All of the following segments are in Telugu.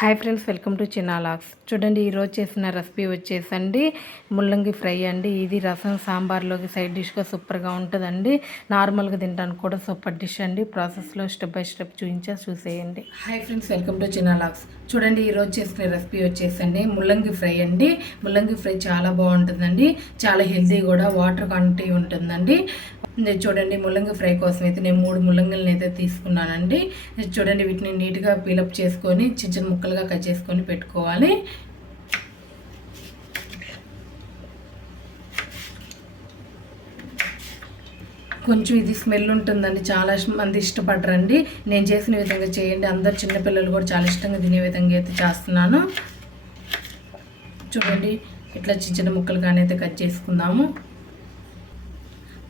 హాయ్ ఫ్రెండ్స్, వెల్కమ్ టు చిన్నాలాక్స్. చూడండి, ఈరోజు చేసిన రెసిపీ వచ్చేసండి ముల్లంగి ఫ్రై అండి. ఇది రసం సాంబార్లోకి సైడ్ డిష్గా సూపర్గా ఉంటుందండి. నార్మల్గా తినడానికి కూడా సూపర్ డిష్ అండి. ప్రాసెస్లో స్టెప్ బై స్టెప్ చూసేయండి. హాయ్ ఫ్రెండ్స్, వెల్కమ్ టు చిన్నాలాక్స్. చూడండి, ఈరోజు చేసుకునే రెసిపీ వచ్చేసండి ముల్లంగి ఫ్రై అండి. ముల్లంగి ఫ్రై చాలా బాగుంటుందండి, చాలా హెల్తీ కూడా, వాటర్ క్వాంటిటీ ఉంటుందండి. చూడండి, ముల్లంగి ఫ్రై కోసం అయితే నేను 3 ముల్లంగిలను అయితే తీసుకున్నానండి. చూడండి, వీటిని నీట్గా పీలప్ చేసుకొని చిన్న చిన్న ముక్కలుగా కట్ చేసుకొని పెట్టుకోవాలి. కొంచెం ఇది స్మెల్ ఉంటుందండి, చాలా మంది ఇష్టపడరండి. నేను చేసిన విధంగా చేయండి, అందరు చిన్నపిల్లలు కూడా చాలా ఇష్టంగా తినే విధంగా అయితే చేస్తున్నాను. చూడండి, ఇట్లా చిన్న చిన్న ముక్కలుగానే అయితే కట్ చేసుకుందాము.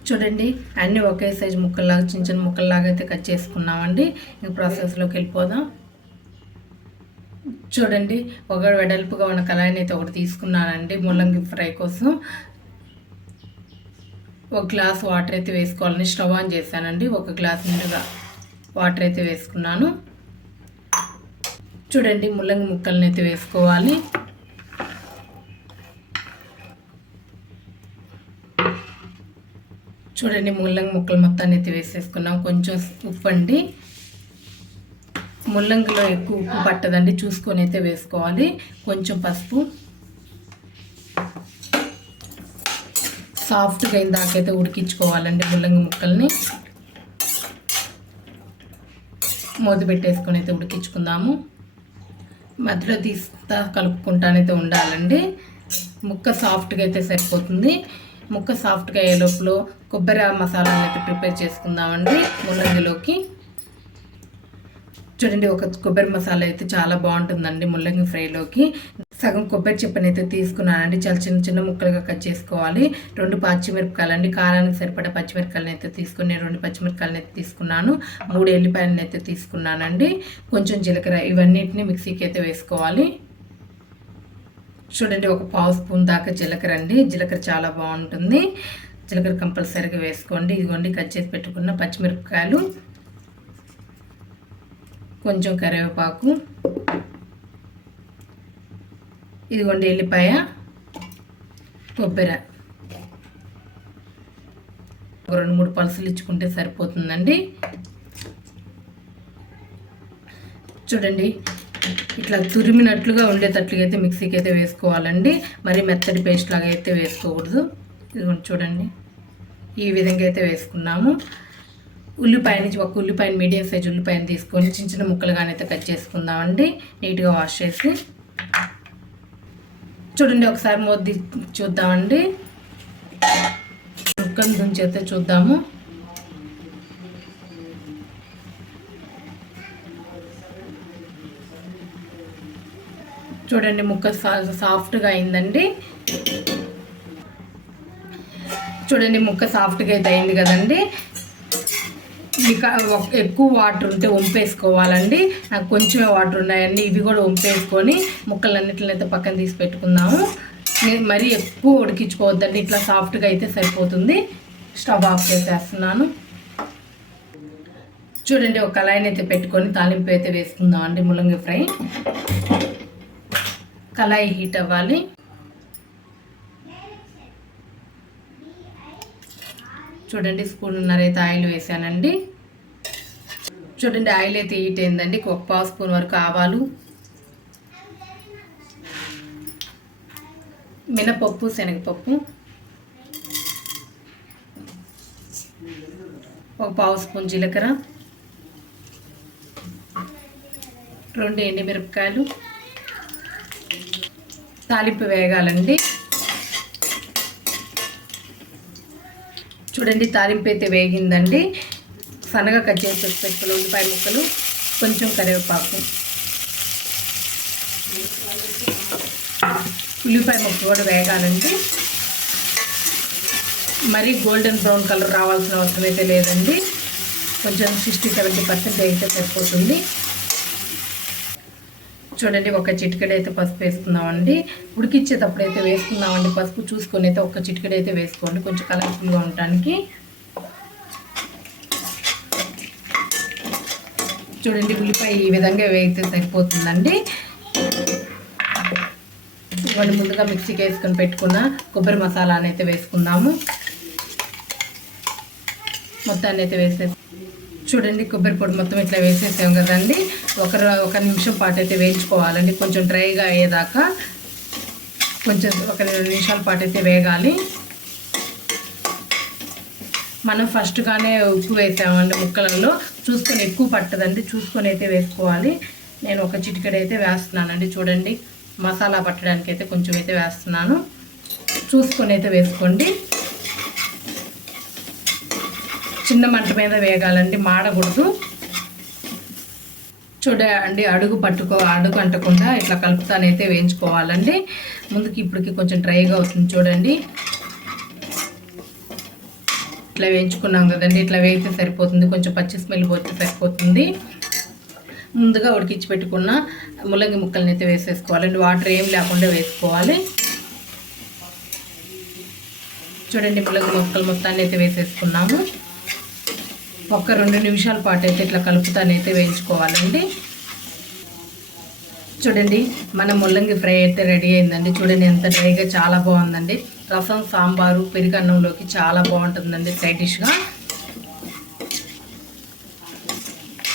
చూడండి, అన్నీ ఒకే సైజు ముక్కల్లాగా చిన్న చిన్న ముక్కల్లాగా అయితే కట్ చేసుకున్నామండి. ఇంక ప్రాసెస్లోకి వెళ్ళిపోదాం. చూడండి, ఒక వెడల్పుగా ఉన్న కళాయిని అయితే ఒకటి తీసుకున్నానండి ముల్లంగి ఫ్రై కోసం. 1 గ్లాస్ వాటర్ అయితే వేసుకోవాలని స్టవ్ ఆన్ చేశానండి. 1 గ్లాస్ నిండుగా వాటర్ అయితే వేసుకున్నాను. చూడండి, ముల్లంగి ముక్కల్ని అయితే వేసుకోవాలి. చూడండి, ముల్లంగి ముక్కలు మొత్తాన్ని అయితే వేసేసుకున్నాం. కొంచెం ఉప్పు అండి, ముల్లంగిలో ఎక్కువ ఉప్పు పట్టదండి, చూసుకొని అయితే వేసుకోవాలి. కొంచెం పసుపు, సాఫ్ట్గా ఇందాకైతే ఉడికించుకోవాలండి ముల్లంగి ముక్కల్ని. మూత పెట్టేసుకొని అయితే ఉడికించుకుందాము. మధ్యలో తీస్తా కలుపుకుంటానైతే ఉండాలండి. ముక్క సాఫ్ట్గా అయితే సరిపోతుంది. ముక్క సాఫ్ట్గా అయ్యే లోపల కొబ్బరి మసాలాను అయితే ప్రిపేర్ చేసుకుందామండి ముల్లంగిలోకి. చూడండి, ఒక కొబ్బరి మసాలా అయితే చాలా బాగుంటుందండి ముల్లంగి ఫ్రైలోకి. సగం కొబ్బరి చిప్పని అయితే తీసుకున్నానండి, చాలా చిన్న చిన్న ముక్కలుగా కట్ చేసుకోవాలి. 2 పచ్చిమిరపకాయలు అండి, కారానికి సరిపడా పచ్చిమిరపకాయలను అయితే తీసుకుని 2 పచ్చిమిరపకాయలను అయితే తీసుకున్నాను. 3 ఎల్లిపాయలను అయితే తీసుకున్నానండి. కొంచెం జీలకర్ర, ఇవన్నిటిని మిక్సీకి అయితే వేసుకోవాలి. చూడండి, 1 పావు స్పూన్ దాకా జీలకర్ర అండి. జీలకర్ర చాలా బాగుంటుంది, జీలకర్ర కంపల్సరీగా వేసుకోండి. ఇదిగోండి, కట్ చేసి పెట్టుకున్న పచ్చిమిరపకాయలు, కొంచెం కరివేపాకు, ఇదిగోండి ఎల్లిపాయ, కొబ్బరి 2-3 పలుసులు ఇచ్చుకుంటే సరిపోతుందండి. చూడండి, ఇట్లా తురిమినట్లుగా ఉండేటట్లుగా అయితే మిక్సీకి అయితే వేసుకోవాలండి. మరి మెత్తటి పేస్ట్ లాగా అయితే వేసుకోకూడదు. ఇదిగోండి, చూడండి, ఈ విధంగా అయితే వేసుకున్నాము. ఉల్లిపాయని 1 ఉల్లిపాయని, మీడియం సైజ్ ఉల్లిపాయని తీసుకొని చిన్న చిన్న ముక్కలుగానైతే కట్ చేసుకుందామండి, నీట్గా వాష్ చేసి. చూడండి, ఒకసారి మూత చూద్దామండి. ముక్కలు దుంచి అయితే చూద్దాము. చూడండి, ముక్క సాఫ్ట్గా అయిందండి. చూడండి, ముక్క సాఫ్ట్గా అయితే అయింది కదండి. ఇక ఎక్కువ వాటర్ ఉంటే వంపేసుకోవాలండి. నాకు కొంచెమే వాటర్ ఉన్నాయండి, ఇవి కూడా వంపేసుకొని ముక్కలన్నిటిని అయితే పక్కన తీసి పెట్టుకుందాము. మరీ ఎక్కువ ఉడికించుకోవద్దండి, ఇట్లా సాఫ్ట్గా అయితే సరిపోతుంది. స్టవ్ ఆఫ్ చేసేస్తున్నాను. చూడండి, ఒక కళాయిని అయితే పెట్టుకొని తాలింపు అయితే వేసుకుందామండి ముల్లంగి ఫ్రై. కళాయి హీట్ అవ్వాలి. చూడండి, 1 స్పూన్ అయితే ఆయిల్ వేసానండి. చూడండి, ఆయిల్ అయితే హీట్ అయిందండి. 1 పావు స్పూన్ వరకు ఆవాలు, మినపప్పు, శనగపప్పు, 1 పావు స్పూన్ జీలకర్ర, 2 ఎండుమిరపకాయలు. తాలింపు వేగాలండి. చూడండి, తాలింపు అయితే వేగిందండి. సన్నగా కట్ చేసి పెట్టుకున్న ఉల్లిపాయ ముక్కలు, కొంచెం కరివేపాకు, ఉల్లిపాయ ముక్క కూడా వేగాలండి. మరీ గోల్డెన్ బ్రౌన్ కలర్ రావాల్సిన అవసరం అయితే లేదండి, కొంచెం 60-70% అయితే సరిపోతుంది. చూడండి, 1 చిటికెడు అయితే పసుపు వేసుకుందామండి. ఉడికిచ్చేటప్పుడు అయితే వేసుకుందామండి పసుపు, చూసుకొని అయితే 1 చిటికెడు అయితే వేసుకోండి, కొంచెం కలర్ఫుల్గా ఉండటానికి. చూడండి, ఉల్లిపాయ ఈ విధంగా వేగితే సరిపోతుందండి. ఇవన్నీ ముందుగా మిక్సీకి వేసుకొని పెట్టుకున్న కొబ్బరి మసాలాని అయితే వేసుకుందాము. మొత్తాన్ని అయితే వేసేసి చూడండి, కొబ్బరి పొడి మొత్తం ఇట్లా వేసేసాం కదండి. ఒక నిమిషం పాటు అయితే వేయించుకోవాలండి. కొంచెం డ్రైగా అయ్యేదాకా కొంచెం ఒక 2 నిమిషాల పాటు అయితే వేగాలి. మనం ఫస్ట్గానే ఉప్పు వేసామండి ముక్కలలో, చూసుకొని ఎక్కువ పట్టదండి, చూసుకొని అయితే వేసుకోవాలి. నేను ఒక చిటికెడు అయితే వేస్తున్నానండి. చూడండి, మసాలా పట్టడానికి అయితే కొంచెం అయితే వేస్తున్నాను, చూసుకొని అయితే వేసుకోండి. చిన్న మంట మీద వేగాలండి, మాడకూడదు. చూడండి, అడుగు అంటకుండా ఇట్లా కలుపుతానైతే వేయించుకోవాలండి. ముందుకి ఇప్పటికి కొంచెం డ్రైగా అవుతుంది. చూడండి, ఇట్లా వేయించుకున్నాం కదండి. ఇట్లా వేయితే సరిపోతుంది, కొంచెం పచ్చి స్మెల్ పోతే సరిపోతుంది. ముందుగా ఉడికించి పెట్టుకున్న ముల్లంగి ముక్కల్ని అయితే వేసేసుకోవాలండి. వాటర్ ఏం లేకుండా వేసుకోవాలి. చూడండి, ముల్లంగి ముక్కలు మొత్తాన్ని అయితే వేసేసుకున్నాము. ఒక 2 నిమిషాల పాటు అయితే ఇట్లా కలుపుతానైతే వేయించుకోవాలండి. చూడండి, మన ముల్లంగి ఫ్రై అయితే రెడీ అయిందండి. చూడండి, ఎంత డ్రైగా, చాలా బాగుందండి. రసం, సాంబారు, పెరుగన్నంలోకి చాలా బాగుంటుందండి సైడ్ డిష్గా.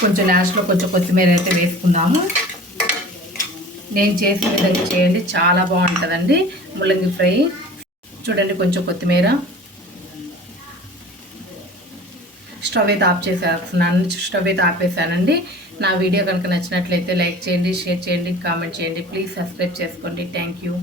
కొంచెం లాస్ట్లో కొంచెం కొత్తిమీర అయితే వేసుకుందాము. నేను చేసిన విధంగా చేయండి, చాలా బాగుంటుందండి ముల్లంగి ఫ్రై. చూడండి, కొంచెం కొత్తిమీర. స్టవ్ అయితే ఆపేసానండి. నా వీడియో కనుక నచ్చినట్లయితే లైక్ చేయండి, షేర్ చేయండి, కామెంట్ చేయండి. ప్లీజ్ సబ్స్క్రైబ్ చేసుకోండి. Thank you.